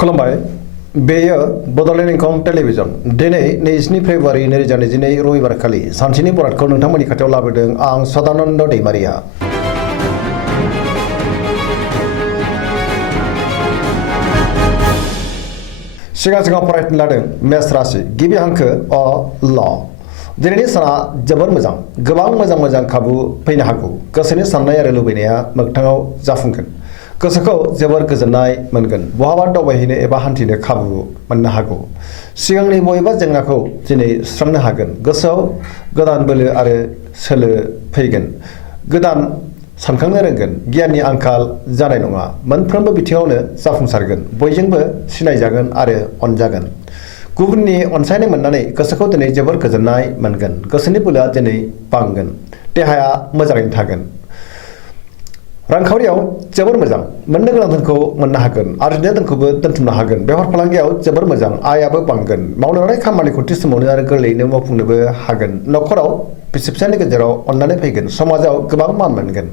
खुलुमबाय बेयो बड'लेण्ड इंखं टेलिभिजन दिनै 22 फेब्रुवारि 2022 रबिबार खालि सानसेनि बरादखौ नोंथांमोननि खाथियाव लाबोदों आं सदानन्द दैमारिया। सिगां फरायनो लादों मेष राशि गिबि हांखो अ ल। दिनैनि साना जोबोर मोजां, गोबां मोजां खाबु फैनो हागौ। गोसोनि साननाय आरो लुबैनाया मोगथाङाव जाफुंगोन। गोसोखौ जोबोर गोजोननाय मोनगोन। बहाबा दावबायहैनो एबा हान्थिनो खाबु मोननो हागौ। सिगांनि बबेबा जेंनाखौ दिनै सुस्रांनो हागोन। गोसोआव गोदान बोलो आरो सोलो फैगोन। गोदान सानखांनो रोंगोन। गियाननि आंखाल जानाय नङा। मोनफ्रोमबो बिथिङावनो जाफुंसारगोन। बयजोंबो सिनायजागोन आरो अनजागोन। गुबुननि अनसायनाय मोननानै गोसोखौ दिनै जोबोर गोजोननाय मोनगोन। गोसोनि बोलोआ दिनै बांगोन। देहाया मोजाङैनो थागोन। रांखावरियाव जोबोर मोजां। मोननो गोनां धोनखौ मोननो हागोन। आरजिनाय धोनखौबो दोनथुमनो हागोन। बेफार फालांगियाव जोबोर मोजां। आयाबो बांगोन। मावनो लानाय खामानिखौ थि समावनो आरो गोरलैयैनो मावफुंनोबो हागोन। न'खराव बिसि फिसायनि गेजेराव अननानै फैगोन। समाजाव गोबां मान मोनगोन।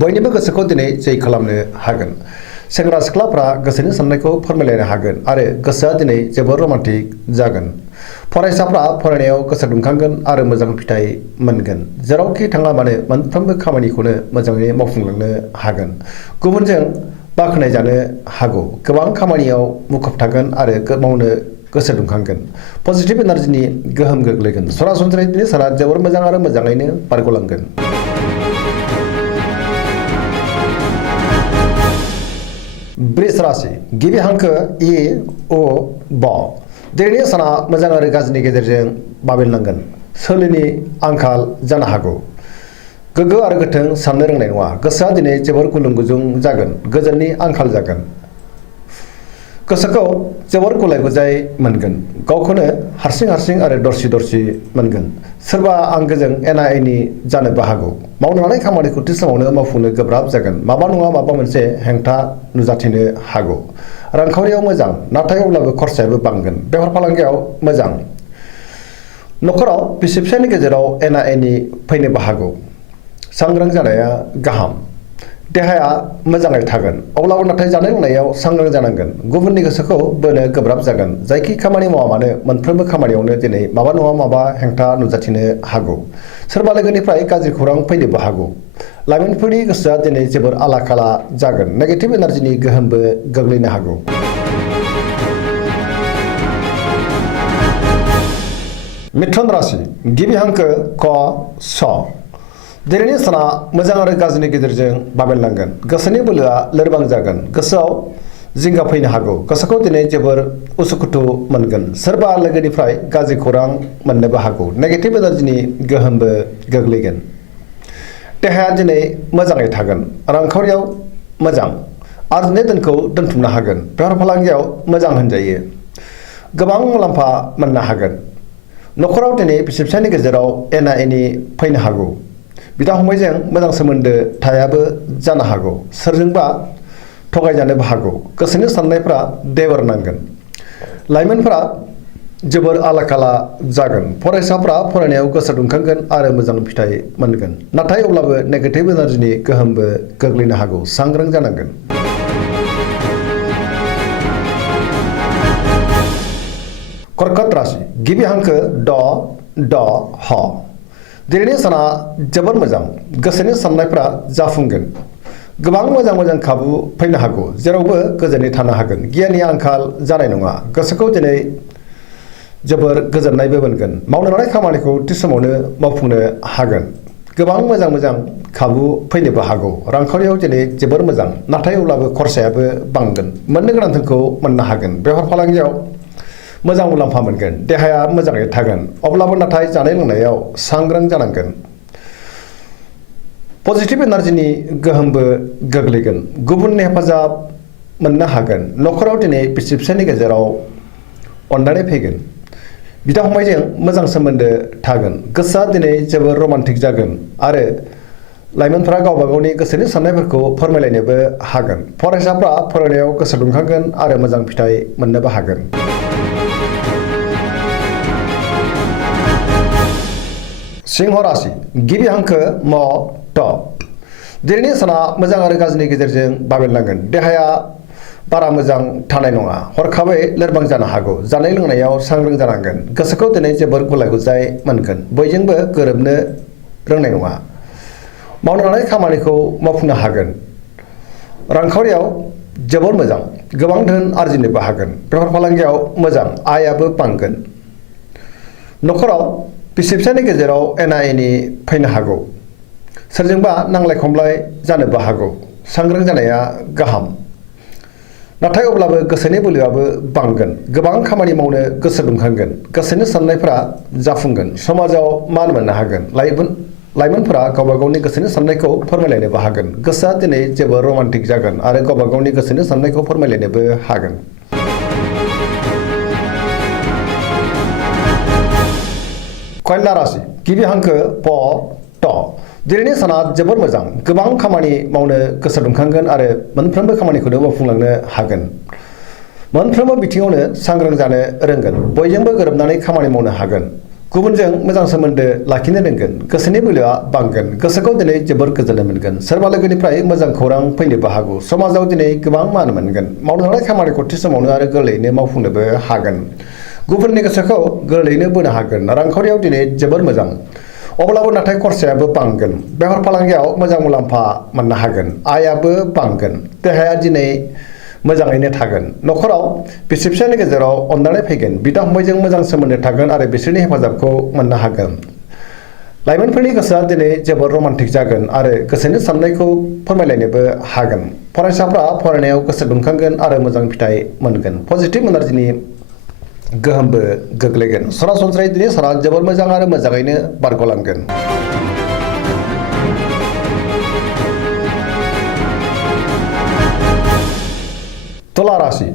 बयनिबो गोसोखौ दिनै जै खालामनो हागोन। सेंग्रा सिख्लाफ्रा गोसोनि साननायखौ फोरमायलायनो हागोन आरो गोसोआ दिनै जोबोर रमान्टिक जागोन। फरायसाफ्रा फरायनायाव गोसो दुंखांगोन आरो मोजां फिथाइ मोनगोन। जेरावखि थाङा मानो मोनफ्रोमबो खामानिखौनो मोजाङै मावफुंलांनो हागोन। गुबुनजों बाख्नाय जानो हागौ। गोबां खामानियाव मुखुब थागोन आरो मावनो गोसो दुंखांगोन। पजिटिभ एनार्जिनि गोहोम गोग्लैगोन। सरासनस्रायै दिनै साना जोबोर मोजां आरो मोजाङैनो बारग'लांगोन। वृष राशि गिबि हांखो इ अ ब। दिनैनि साना मोजां आरो गाज्रिनि गेजेरजों बाबेननांगोन। सोलोनि आंखाल जानो हागौ। गोग्गो आरो गोथों साननो रोंनाय नङा। गोसोआ दिनै जोबोर गुलुं गुजुं जागोन। गोजोननि आंखाल जागोन। गोसोखौ जोबोर गुलाय गुजाय मोनगोन। गावखौनो हारसिं आरो दरसि मोनगोन। सोरबा आंगोजों एना एनि जानोबो हागौ। मावनो लानाय खामानिखौ थि समावनो मावफुंनो गोब्राब जागोन। माबा नङा माबा मोनसे हेंथा नुजाथिनो हागौ। रांखावरियाव मोजां, नाथाय अब्लाबो खरसायाबो बांगोन। बेफार फालांगियाव मोजां। न'खराव बिसि फिसायनि गेजेराव एना एनि फैनोबो हागौ। सांग्रां जानाया गाहाम। देहाया मोजाङै थागोन। अब्लाबो नाथाय जानाय लोंनायाव सांग्रां जानांगोन। गुबुननि गोसोखौ बोनो गोब्राब जागोन। जायखि खामानि मावा मानो मोनफ्रोमबो खामानियावनो दिनै माबा नङा माबा हेंथा नुजाथिनो हागौ। सोरबा लोगोनिफ्राय गाज्रि खौरां फैनोबो हागौ। लाइमोनफोरनि गोसोआ दिनै जोबोर आला खाला जागोन। नेगेटिभ एनार्जिनि गोहोमबो गोग्लैनो हागौ। मिथुन राशि गिबि हांखो क स। दिनैनि साना मोजां आरो गाज्रिनि गेजेरजों बाबेनलांगोन। गोसोनि बोलोआ लोरबां जागोन। गोसोआव जिंगा फैनो हागौ। गोसोखौ दिनै जोबोर उसुखुथु मोनगोन। सोरबा लोगोनिफ्राय गाज्रि खौरां मोननोबो हागौ। नेगेटिभ एनार्जिनि गोहोमबो गोग्लैगोन। देहाया दिनै मोजाङै थागोन। रांखावरियाव मोजां। आरजिनाय धोनखौ दोनथुमनो हागोन। बेफार फालांगियाव मोजां होनजायो। गोबां मुलाम्फा मोननो हागोन। न'खराव दिनै बिसि फिसायनि गेजेराव एना एनि फैनो हागौ। बिदा फंबायजों मोजां सोमोन्दो थायाबो जानो हागौ। सोरजोंबा थगायजानोबो हागौ। गोसोनि साननायफ्रा देबार नांगोन। लाइमोनफोरा जोबोर आला खाला जागोन। फरायसाफ्रा फरायनायाव गोसो दुंखांगोन आरो मोजां फिथाइ मोनगोन। नाथाय अब्लाबो नेगेटिभ एनार्जिनि गोहोमबो गोग्लैनो हागौ। सांग्रां जानांगोन। कर्कट राशि गिबि हांखो ड ड ह। दिनैनि साना जोबोर मोजां। गोसोनि साननायफ्रा जाफुंगोन। गोबां मोजां खाबु फैनो हागौ। जेरावबो गोजोनै थानो हागोन। गियाननि आंखाल जानाय नङा। गोसोखौ दिनै जोबोर गोजोननायबो मोनगोन। मावनो लानाय खामानिखौ थि समावनो मावफुंनो हागोन। गोबां मोजां खाबु फैनोबो हागौ। रांखावरियाव दिनै जोबोर मोजां, नाथाय अब्लाबो खरसायाबो बांगोन। मोननो गोनां धोनखौ मोननो हागोन। बेफार फालांगियाव मोजां मुलाम्फा मोनगोन। देहाया मोजाङै थागोन। अब्लाबो नाथाय जानाय लोंनायाव सांग्रां जानांगोन। पजिटिभ एनार्जिनि गोहोमबो गोग्लैगोन। गुबुननि हेफाजाब मोननो हागोन। न'खराव दिनै बिसि फिसायनि गेजेराव अननानै फैगोन। बिदा फंबायजों मोजां सोमोन्दो थागोन। गोसोआ दिनै जोबोर रमान्टिक जागोन आरो लाइमोनफोरा गावबा गावनि गोसोनि साननायफोरखौ फोरमायलायनोबो हागोन। फरायसाफ्रा फरायनायाव गोसो दुंखांगोन आरो मोजां फिथाइ मोननोबो हागोन। सिंह राशि गिबि हांखो म ट। दिनैनि साना मोजां आरो गाज्रिनि गेजेरजों बाबेनलांगोन। देहाया बारा मोजां थानाय नङा हरखाबै लोरबां जानो हागौ जानाय लोंनायाव सांग्रां जानांगोन गोसोखौ दिनै जोबोर गुलाय गुजाय मोनगोन बयजोंबो गोरोबनो रोंनाय नङा मावनो लानाय खामानिखौ मावफुंनो हागोन रांखावरियाव जोबोर मोजां गोबां धोन आरजिनोबो हागोन बेफार फालांगियाव मोजां आयाबो बांगोन नखराव बिसि फिसायनि गेजेराव एना एनि फैनो हागौ सोरजोंबा नांलाय खमलाय जानोबो हागौ सांग्रां जानाया गाहाम नाथाय अब्लाबो गोसोनि बोलोआबो बांगोन गोबां खामानि मावनो गोसो दुंखांगोन गोसोनि साननायफोरा जाफुंगोन समाजाव मान मोननो हागोन लाइमोनफोरा गावबा गावनि गोसोनि साननायखौ फोरमायलायनोबो हागोन गोसोआ दिनै जोबोर रमान्टिक जागोन आरो गावबा गावनि गोसोनि साननायखौ फोरमायलायनोबो हागोन कन्या राशि गिबि हांखो प ट दिनैनि साना जोबोर मोजां गोबां खामानि मावनो गोसो दुंखांगोन आरो मोनफ्रोमबो खामानिखौनो मावफुंलांनो हागोन मोनफ्रोमबो बिथिङावनो सांग्रां जानो रोंगोन बयजोंबो गोरोबनानै खामानि मावनो हागोन गुबुनजों मोजां सोमोन्दो लाखिनो रोंगोन गोसोनि बोलोआ बांगोन गोसोखौ दिनै जोबोर गोजोननाय मोनगोन सोरबा लोगोनिफ्राय मोजां खौरां फैनोबो हागौ समाजाव दिनै गोबां मान मोनगोन मावनो लानाय खामानिखौ थि समावनो आरो गोरलैयैनो मावफुंनोबो हागोन गुबुननि गोसोखौ गोरलैयैनो बोनो हागोन रांखावरियाव दिनै जोबोर मोजां अब्लाबो नाथाय खरसायाबो बांगोन बेफार फालांगियाव मोजां मुलाम्फा मोननो हागोन आयाबो बांगोन देहाया दिनै मोजाङैनो थागोन नखराव बिसि फिसायनि गेजेराव अननाय फैगोन बिदा फंबायजों मोजां सोमोन्दो थागोन आरो बिसोरनि हेफाजाबखौ मोननो हागोन लाइमोनफोरनि गोसोआ दिनै जोबोर रमान्टिक जागोन आरो गोसोनि साननायखौ फोरमायलायनोबो हागोन फरायसाफ्रा फरायनायाव गोसो दुंखांगोन आरो मोजां फिथाइ मोनगोन पजिटिभ एनार्जिनि गोहोमबो गोग्लैगोन सरासनस्रायै दिनै साना जोबोर मोजां आरो मोजाङैनो बारग'लांगोन तुला राशि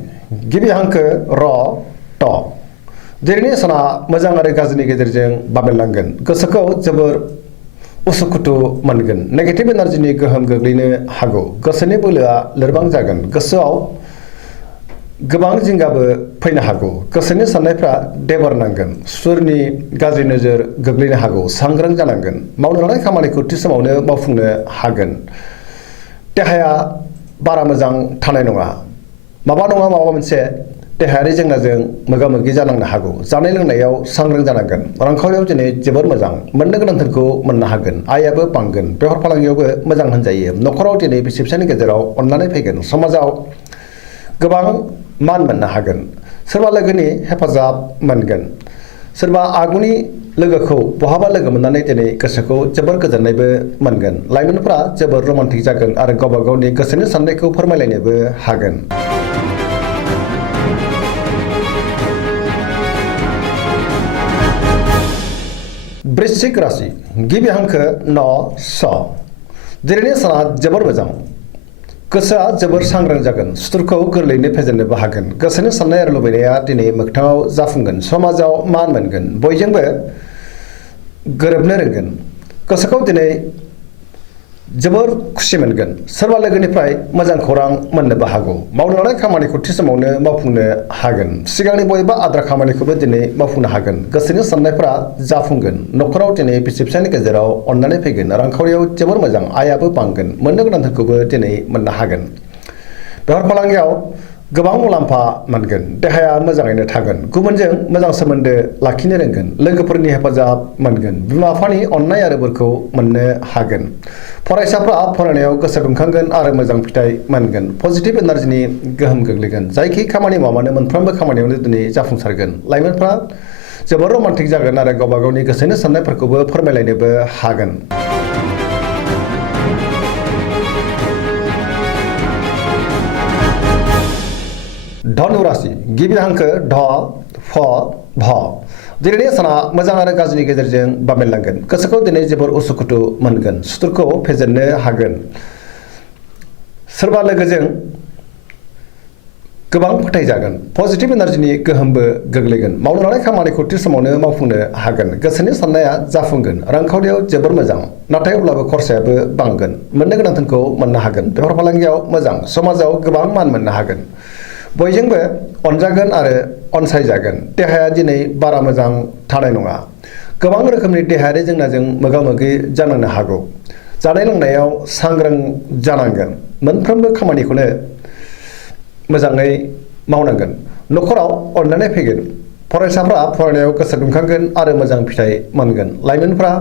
गिबि हांखो र ट दिनैनि साना मोजां आरो गाज्रिनि गेजेरजों बाबेनलांगोन गोसोखौ जोबोर उसुखुथु मोनगोन नेगेटिभ एनार्जिनि गोहोम गोग्लैनो हागौ गोसोनि बोलोआ लोरबां जागोन गोसोआव गोबां जिंगाबो फैनो हागौ गोसोनि साननायफ्रा देबार नांगोन सुरनि गाज्रि नोजोर गोग्लैनो हागौ सांग्रां जानांगोन मावनो लानाय खामानिखौ थि समावनो मावफुंनो हागोन देहाया बारा मोजां थानाय नङा माबा मोनसे देहायारि जेंनाजों मोगा मोगि जानांनो हागौ जानाय लोंनायाव सांग्रां जानांगोन रांखावरियाव दिनै जोबोर मोजां मोननो गोनां धोनखौ मोननो हागोन आयाबो बांगोन बेफार फालांगियावबो मोजां होनजायो नखराव दिनै बिसि फिसायनि गेजेराव अननानै फैगोन समाजाव गोबां मान मोननो हागोन सोरबा लोगोनि हेफाजाब मोनगोन सोरबा आगुनि लोगोखौ बहाबा लोगो मोननानै दिनै गोसोखौ जोबोर गोजोननायबो मोनगोन लाइमोनफ्रा जोबोर रमान्टिक जागोन आरो गावबा गावनि गोसोनि साननायखौ फोरमायलायनोबो हागोन वृश्चिक राशि गिबि हांखो न स दिनैनि साना जोबोर मोजां गोसोआ जोबोर सांग्रां जागोन सुथुरखौ गोरलैयैनो फेजेननोबो हागोन गोसोनि साननाय आरो लुबैनाया दिनै मोगथाङाव जाफुंगोन समाजाव मान मोनगोन बयजोंबो गोरोबनो रोंगोन गोसोखौ दिनै जोबोर खुसि मोनगोन सोरबा लोगोनिफ्राय मोजां खौरां मोननोबो हागौ मावनो लानाय खामानिखौ थि समावनो मावफुंनो हागोन सिगांनि बबेबा आद्रा खामानिखौबो दिनै मावफुंनो हागोन गोसोनि साननायफोरा जाफुंगोन नखराव दिनै बिसि फिसायनि गेजेराव अननानै फैगोन रांखावरियाव जोबोर मोजां आयाबो बांगोन मोननो गोनांफोरखौबो दिनै मोननो हागोन बेफार फालांगियाव गोबां मुलाम्फा मोनगोन देहाया मोजाङैनो थागोन गुबुनजों मोजां सोमोन्दो लाखिनो रोंगोन लोगोफोरनि हेफाजाब मोनगोन बिमा बिफानि अननाय आरो बोरखौ मोननो हागोन फरायसाफ्रा फरायनायाव गोसो दुंखांगोन आरो मोजां फिथाइ मोनगोन पजिटिभ एनार्जिनि गोहोम गोग्लैगोन जायखि खामानि मावानो मोनफ्रोमबो खामानियावनो दिनै जाफुंसारगोन लाइमोनफ्रा जोबोर रमान्टिक जागोन आरो गावबा गावनि गोसोनि साननायफोरखौबो फोरमायलायनोबो हागोन धनु राशि गिबि हांखो ढ फ भ दिनैनि साना मोजां आरो गाज्रिनि गेजेरजों बाबेनलांगोन गोसोखौ दिनै जोबोर उसुखुथु मोनगोन सुथुरखौ फेजेननो हागोन सोरबा लोगोजों गोबां फोथायजागोन पजिटिभ एनार्जिनि गोहोमबो गोग्लैगोन मावनो लानाय खामानिखौ थि समावनो मावफुंनो हागोन गोसोनि साननाया जाफुंगोन रांखावरियाव जोबोर मोजां नाथाय अब्लाबो खरसायाबो बांगोन मोननो गोनां धोनखौ मोननो हागोन बेफार फालांगियाव मोजां समाजाव गोबां मान मोननो हागोन बयजोंबो अनजागोन आरो अनसायजागोन देहाया दिनै बारा मोजां थानाय नङा गोबां रोखोमनि देहायारि जेंनाजों मोगा मोगि जानांनो हागौ जानाय लोंनायाव सांग्रां जानांगोन मोनफ्रोमबो खामानिखौनो मोजाङै मावनांगोन न'खराव अननानै फैगोन फरायसाफ्रा फरायनायाव गोसो दुंखांगोन आरो मोजां फिथाइ मोनगोन लाइमोनफ्रा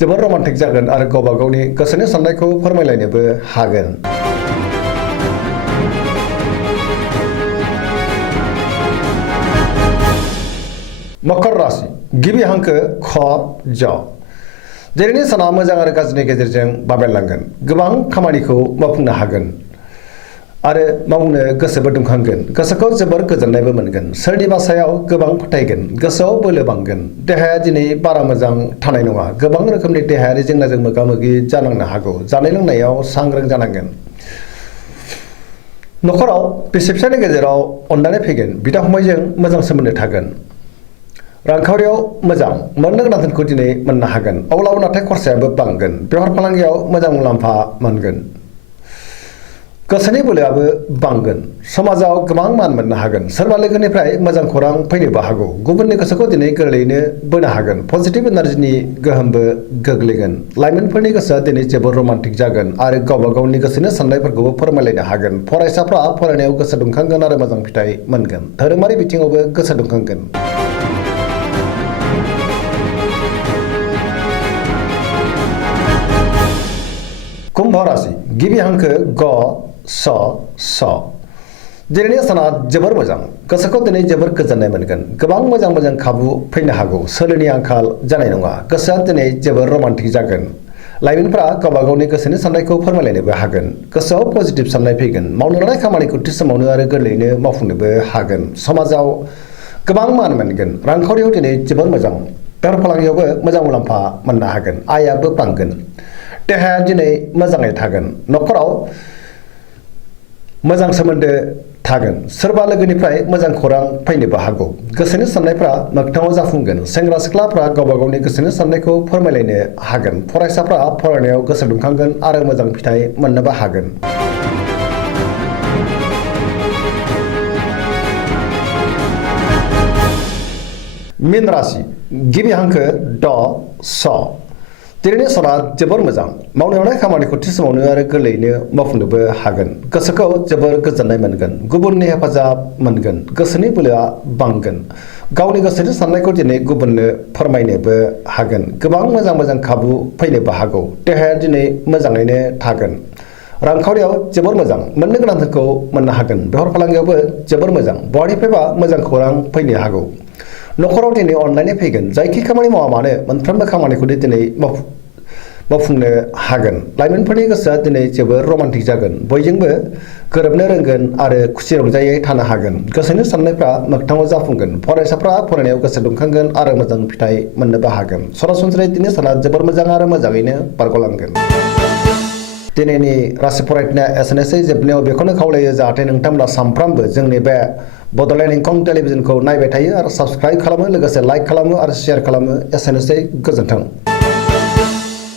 जोबोर रमान्टिक जागोन आरो गावबा गावनि गोसोनि साननायखौ फोरमायलायनोबो हागोन। मकर राशि गिबि हांखो ख ज दिनैनि साना मोजां आरो गाज्रिनि गेजेरजों बाबेनलांगोन गोबां खामानिखौ मावफुंनो हागोन आरो मावनो गोसोबो दुंखांगोन गोसोखौ जोबोर गोजोननायबो मोनगोन सोरनिबा सायाव गोबां फोथायगोन गोसोआव बोलो बांगोन देहाया दिनै बारा मोजां थानाय नङा गोबां रोखोमनि देहायारि जेंनाजों मोगा मोगि जानांनो हागौ जानाय लोंनायाव सांग्रां जानांगोन न'खराव बिसि फिसायनि गेजेराव अननानै फैगोन बिदा फंबायजों मोजां सोमोन्दो थागोन रांखावरियाव मोजां मोननो गोनां धोनखौ दिनै मोननो हागोन अब्लाबो नाथाय खरसायाबो बांगोन बेफार फालांगियाव मोजां मुलाम्फा मोनगोन गोसोनि बोलोआबो बांगोन समाजाव गोबां मान मोननो हागोन सोरबा लोगोनिफ्राय मोजां खौरां फैनोबो हागौ गुबुननि गोसोखौ दिनै गोरलैयैनो बोनो हागोन पजिटिभ एनार्जिनि गोहोमबो गोग्लैगोन लाइमोनफोरनि गोसोआ दिनै जोबोर रमान्टिक जागोन आरो गावबा गावनि गोसोनि साननायफोरखौबो फोरमायलायनो हागोन फरायसाफ्रा फरायनायाव गोसो दुंखांगोन आरो मोजां फिथाइ मोनगोन धोरोमारि बिथिङावबो गोसो दुंखांगोन। कुंभ राशि गिबि हांखो ग स स दिनैनि साना जोबोर मोजां गोसोखौ दिनै जोबोर गोजोननाय मोनगोन गोबां मोजां खाबु फैनो हागौ सोलोनि आंखाल जानाय नङा गोसोआ दिनै जोबोर रमान्टिक जागोन लाइमोनफ्रा गावबा गावनि गोसोनि साननायखौ फोरमायलायनोबो हागोन गोसोआव पजिटिभ साननाय फैगोन मावनो लानाय खामानिखौ थि समावनो आरो गोरलैयैनो मावफुंनोबो हागोन समाजाव गोबां मान मोनगोन रांखावरियाव दिनै जोबोर मोजां बेफार फालांगियावबो मोजां मुलाम्फा मोननो हागोन आयाबो बांगोन देहाया दिनै मोजाङै थागोन न'खराव मोजां सोमोन्दो थागोन सोरबा लोगोनिफ्राय मोजां खौरां फैनोबो हागौ गोसोनि साननायफ्रा मोगथाङाव जाफुंगोन सेंग्रा सिख्लाफ्रा गावबा गावनि गोसोनि साननायखौ फोरमायलायनो हागोन फरायसाफ्रा फरायनायाव गोसो दुंखांगोन आरो मोजां फिथाइ मोननोबो हागोन। मीन राशि गिबि हांखो ड स दिनैनि साना जोबोर मोजां मावनो लानाय खामानिखौ थि समावनो आरो गोरलैयैनो मावफुंनोबो हागोन गोसोखौ जोबोर गोजोननाय मोनगोन गुबुननि हेफाजाब मोनगोन गोसोनि बोलोआ बांगोन गावनि गोसोनि साननायखौ दिनै गुबुननो फोरमायनोबो हागोन गोबां मोजां खाबु फैनोबो हागौ देहाया दिनै मोजाङैनो थागोन रांखावरियाव जोबोर मोजां मोननो गोनां धोनखौ मोननो हागोन बेफार फालांगियावबो जोबोर मोजां बहानिफ्रायबा मोजां खौरां फैनो हागौ न'खराव दिनै अनलायनाय फैगोन जायखि खामानि मावा मानो मोनफ्रोमबो खामानिखौ दिनै मावफुंनो हागोन लाइमोनफोरनि गोसोआ दिनै जोबोर रमान्टिक जागोन बयजोंबो गोरोबनो रोंगोन आरो खुसि रंजायै थानो हागोन गोसोनि साननायफ्रा मोगथाङाव जाफुंगोन फरायसाफ्रा फरायनायाव गोसो दुंखांगोन आरो मोजां फिथाइ मोननोबो हागोन सरासनस्रायै दिनै साना जोबोर मोजां आरो मोजाङैनो बारग'लांगोन। दिनैनि राशि फरायनाया एसेनोसै जोबनायाव बेखौनो खावलायो जाहाथे नोंथांमोना सानफ्रामबो जोंनि बे बड'लेण्ड इंखं टेलिभिजनखौ नायबाय थायो आरो साबस्क्राइब खालामो लोगोसे लाइक खालामो आरो शेयार खालामो एसेनोसै गोजोन्थों।